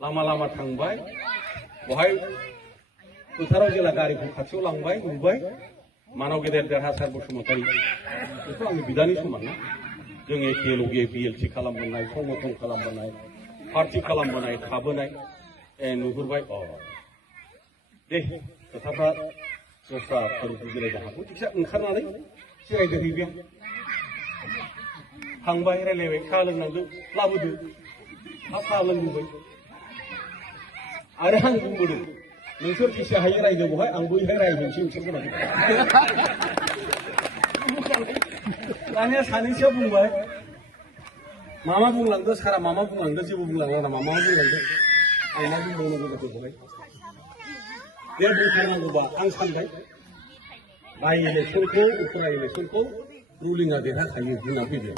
लामा लामा थांबाय बहाय फोथाराव जेला गारिखौ खाथियाव लांबाय नुबाय मानाव गेदेर देरहासार बसुमतारी बेखौ आंनि बिदानि समान ना जों एखे लगे बिएलटि खालामबोनाय संगठन खालामबोनाय पार्टि खालामबोनाय थाबोनाय नुहुरबाय दे खोथाफ्रा दस्राफोर बुजिलायनो हागौ थिगसे ओंखारनानै जिरायदोहैबाय थांबाय रायलायबाय साहा लोंनांदो लाबोदो साहा लोंबोबाय आरो आं बुंबोदों नोंसोर जेसे हायो रायदो बहाय आंबो बेहाय रायहैनोसै नोंसोर गोनां दानिया सानैसोआ बुंबाय मामा बुंलांदो सारा मामा बुंलांदो जेबो बुंलांला ना मामा बुंलांदो आं मा बुंबावनांगौ गथ'खौलाय बे बुंथारनांगौबा आं सानबाय बाइ इलेक्सनखौ उफुरा इलेक्सनखौ रुलिंआ देरहाखायो होनना फैदों